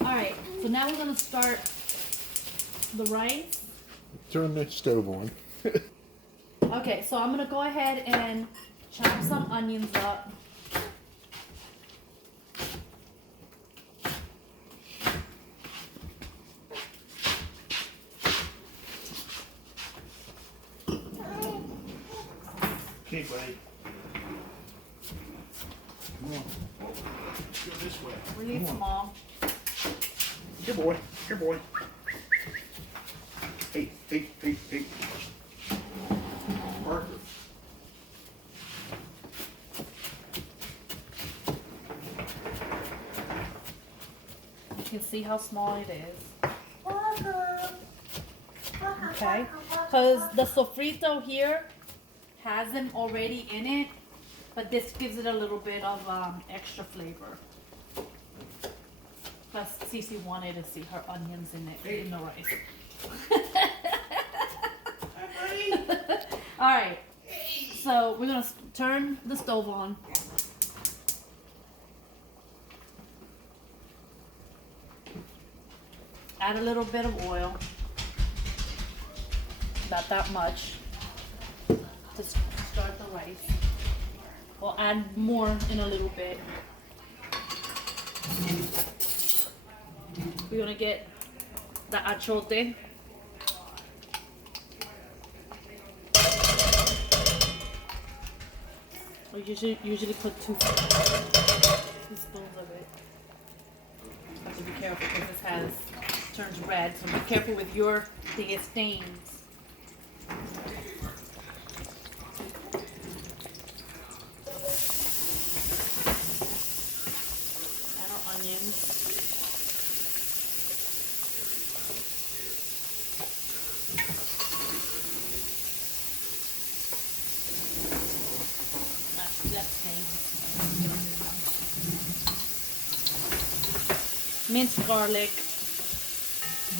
Alright, so now we're gonna start the rice. Turn the stove on. Okay, so I'm gonna go ahead and chop some onions up. Okay, buddy. Come on. Let's go this way. Really Come on. small. Here, boy. Here, boy. Hey, hey, hey, hey. Parker. You can see how small it is. Okay, because the sofrito here has them already in it, but this gives it a little bit of extra flavor. Plus, Cece wanted to see her onions in it, in the rice. All right, so we're gonna turn the stove on. Add a little bit of oil, not that much, to start the rice. We'll add more in a little bit. We're gonna get the achote. We usually put two spoons of it. Have to be careful because this turns red, so be careful with your thing, it stains. Add our onions. That stains. Minced garlic. I'm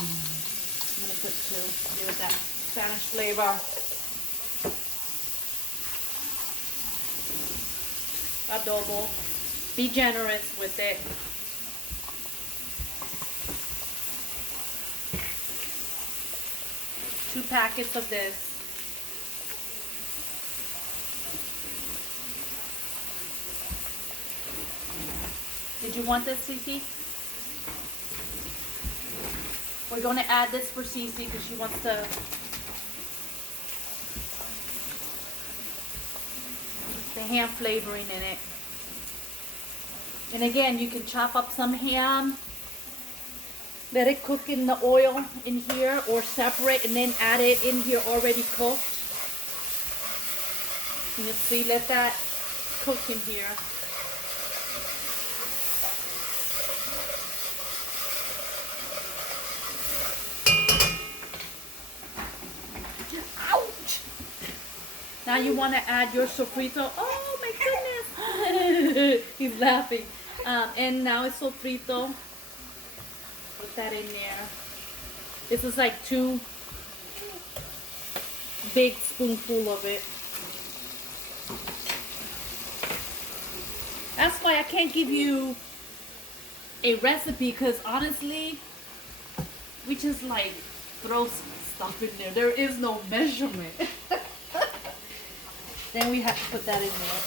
gonna put two. Give it that Spanish flavor. Adobo. Be generous with it. Two packets of this. Did you want this, Cece? We're going to add this for Cece because she wants the ham flavoring in it. And again, you can chop up some ham, let it cook in the oil in here, or separate and then add it in here already cooked. You see, let that cook in here. Ouch! Now you want to add your sofrito. Oh my goodness! He's laughing. And now it's sofrito. Put that in there. This is like 2 big spoonful of it. That's why I can't give you a recipe, because honestly, we just like throw stuff in there. There is no measurement. Then we have to put that in there.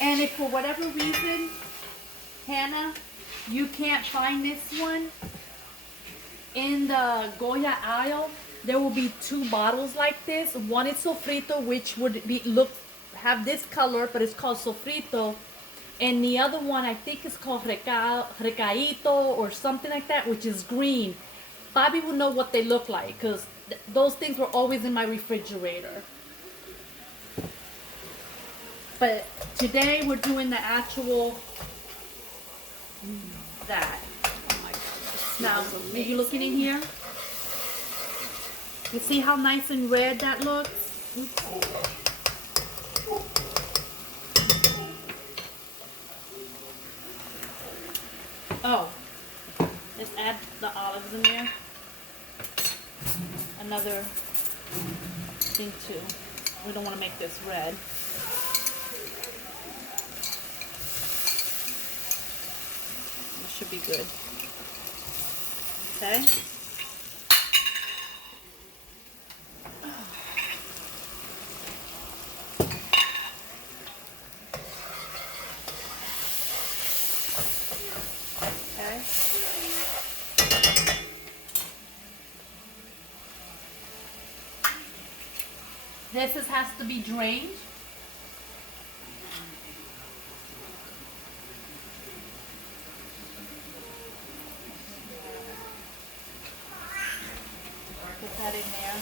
And if for whatever reason, Hannah, you can't find this one in the Goya aisle, there will be 2 bottles like this. One is sofrito, which would be have this color, but it's called sofrito. And the other one, I think, is called recaito or something like that, which is green. Bobby will know what they look like because those things were always in my refrigerator. But today we're doing the actual that. Oh my God. Now, are you looking in here? You see how nice and red that looks? Oh, let's add the olives in there. Another thing too. We don't want to make this red. It should be good. Okay. Okay. Has to be drained. Put that in there.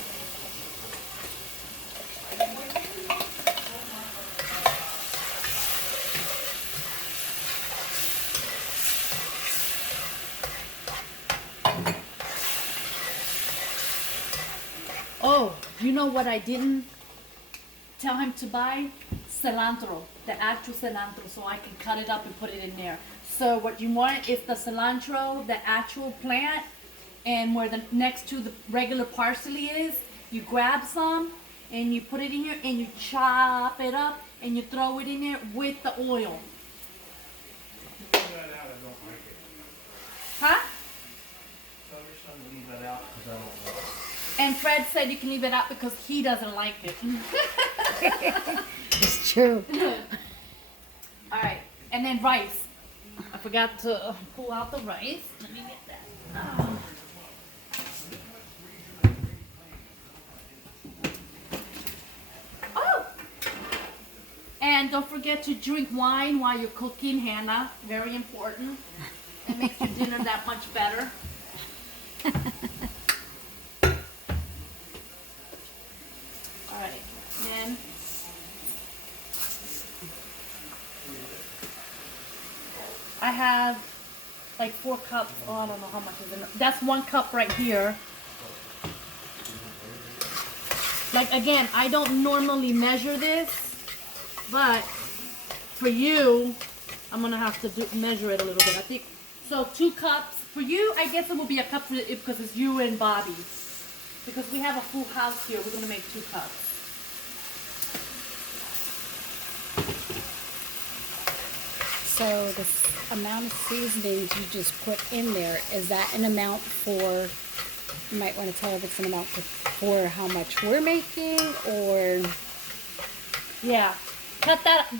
Oh, you know what I didn't tell him to buy? Cilantro, the actual cilantro, so I can cut it up and put it in there. So what you want is the cilantro, the actual plant, and where the next to the regular parsley is, you grab some and you put it in here and you chop it up and you throw it in there with the oil. Leave that out, I don't like it. Huh? Tell your son to leave that out because I don't like it. And Fred said you can leave it out because he doesn't like it. It's true. All right, and then rice. I forgot to pull out the rice. Let me get that. Oh! And don't forget to drink wine while you're cooking, Hannah. Very important. It makes your dinner that much better. All right, then. I have like 4 cups. Oh, I don't know how much is in it. That's 1 cup right here. Like again, I don't normally measure this, but for you, I'm gonna have to measure it a little bit. I think so. 2 cups for you. I guess it will be a cup for it because it's you and Bobby. Because we have a full house here, we're gonna make 2 cups. So the amount of seasonings you just put in there, is that an amount for, you might want to tell if it's an amount for how much we're making, or? Yeah, cut that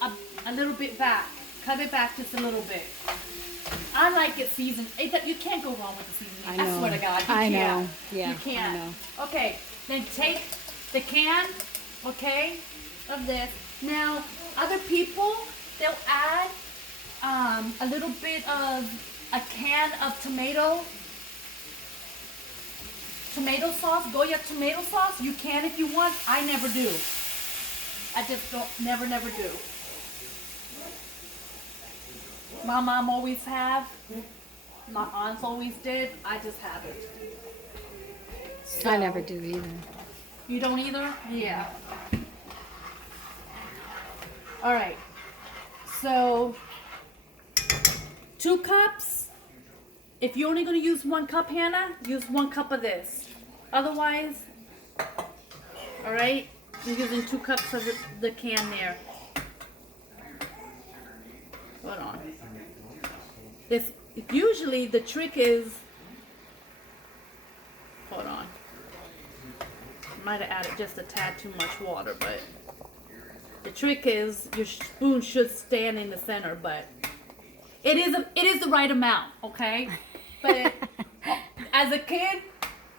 a little bit back. Cut it back just a little bit. I like it seasoned. You can't go wrong with the seasoning. I swear to God, you I can't. know. Yeah, You can't. I know. Okay, then take the can, okay, of this. Now, other people, they'll add a little bit of a can of tomato sauce, goya tomato sauce. You can if you want. I never do. I just don't, never do. My mom always have. My aunts always did. I just haven't. So, I never do either. You don't either? Yeah. All right. So, 2 cups. If you're only going to use 1 cup, Hannah, use 1 cup of this. Otherwise, all right, you're using 2 cups of the can there. Hold on. This usually the trick is. Hold on. Might have added just a tad too much water, but the trick is your spoon should stand in the center, but it is the right amount, okay? But as a kid,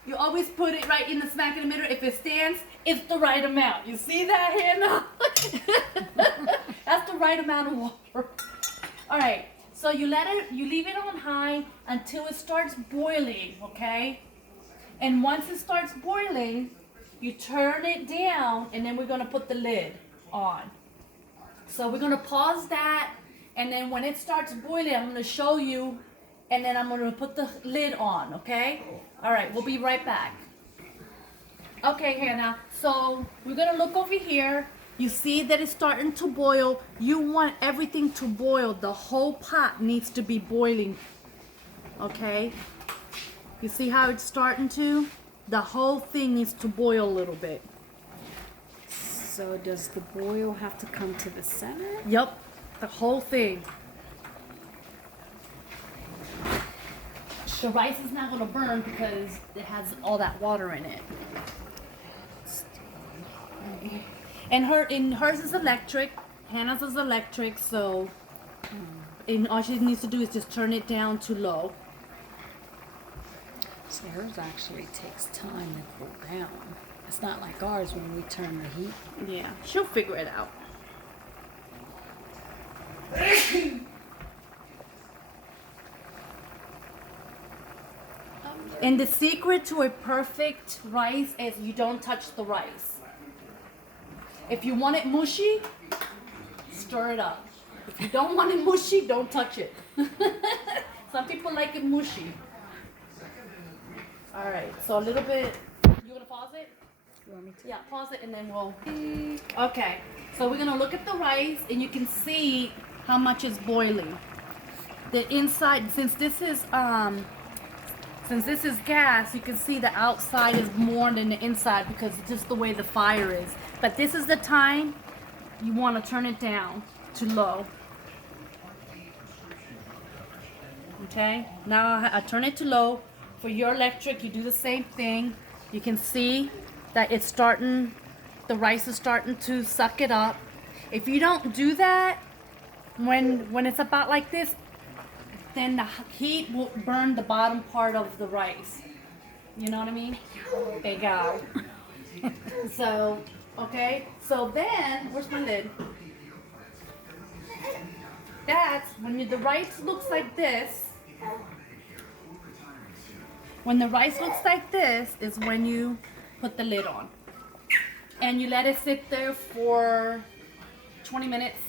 you always put it right in the smack in the middle. If it stands, it's the right amount. You see that, Hannah? That's the right amount of water. All right. So you leave it on high until it starts boiling, okay? And once it starts boiling, you turn it down, and then we're gonna put the lid on. So we're gonna pause that, and then when it starts boiling, I'm gonna show you, and then I'm gonna put the lid on, okay? All right, we'll be right back. Okay, Hannah, so we're gonna look over here. You see that it's starting to boil. You want everything to boil. The whole pot needs to be boiling, okay? You see how it's starting to? The whole thing needs to boil a little bit. So does the boil have to come to the center? Yep, the whole thing. The rice is not gonna burn because it has all that water in it. And hers is electric. Hannah's is electric, so and all she needs to do is just turn it down to low. So hers actually takes time to cool down. It's not like ours when we turn the heat. Yeah, she'll figure it out. And the secret to a perfect rice is you don't touch the rice. If you want it mushy, stir it up. If you don't want it mushy, don't touch it. Some people like it mushy. All right, so a little bit. You wanna pause it? You want me to? Yeah, pause it and then we'll. Okay, so we're gonna look at the rice and you can see how much is boiling. The inside, since this is gas, you can see the outside is more than the inside because it's just the way the fire is. But this is the time you want to turn it down to low. Okay, now I turn it to low. For your electric, you do the same thing. You can see that it's starting, the rice is starting to suck it up. If you don't do that, when it's about like this, then the heat will burn the bottom part of the rice. You know what I mean? Pegal. So, okay. So then, where's my lid? That's when the rice looks like this. When the rice looks like this is when you put the lid on. And you let it sit there for 20 minutes,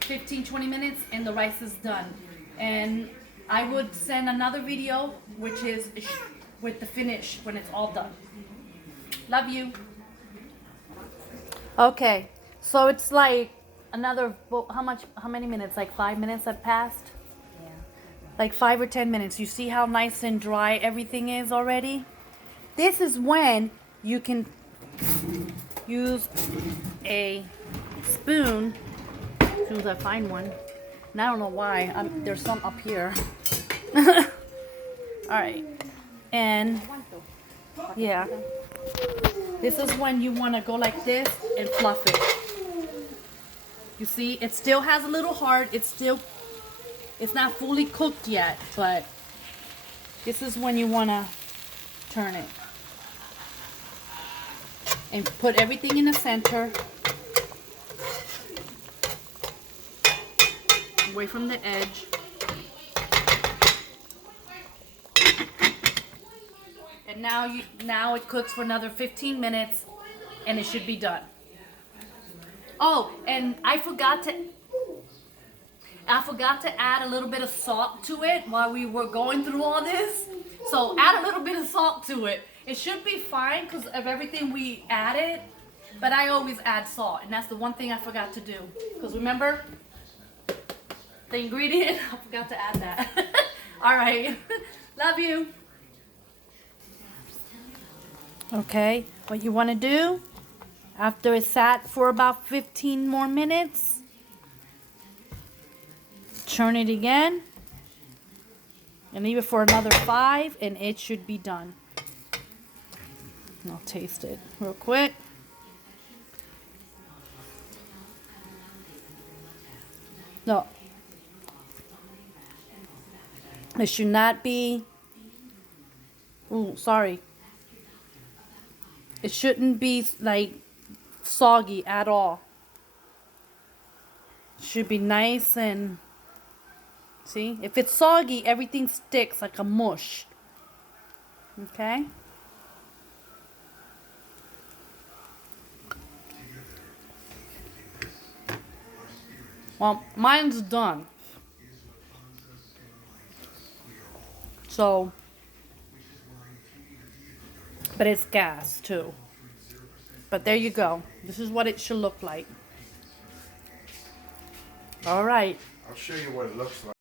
15, 20 minutes, and the rice is done. And I would send another video, which is with the finish when it's all done. Love you. Okay, so it's like another, how many minutes? Like 5 minutes have passed? Yeah. Like 5 or 10 minutes. You see how nice and dry everything is already? This is when you can use a spoon, as soon as I find one. And I don't know why, there's some up here. Alright, and yeah, this is when you want to go like this and fluff it. You see, it still has a little heart, it's not fully cooked yet, but this is when you want to turn it. And put everything in the center. Away from the edge. And now it cooks for another 15 minutes and it should be done. Oh, and I forgot to add a little bit of salt to it while we were going through all this. So add a little bit of salt to it. It should be fine because of everything we added, but I always add salt, and that's the one thing I forgot to do. Because remember, the ingredient, I forgot to add that. All right, love you. Okay, what you want to do, after it's sat for about 15 more minutes, turn it again, and leave it for another 5, and it should be done. I'll taste it real quick. No. It should not be. Oh, sorry. It shouldn't be like soggy at all. It should be nice and. See? If it's soggy, everything sticks like a mush. Okay? Well, mine's done. So, but it's gas too. But there you go. This is what it should look like. All right. I'll show you what it looks like.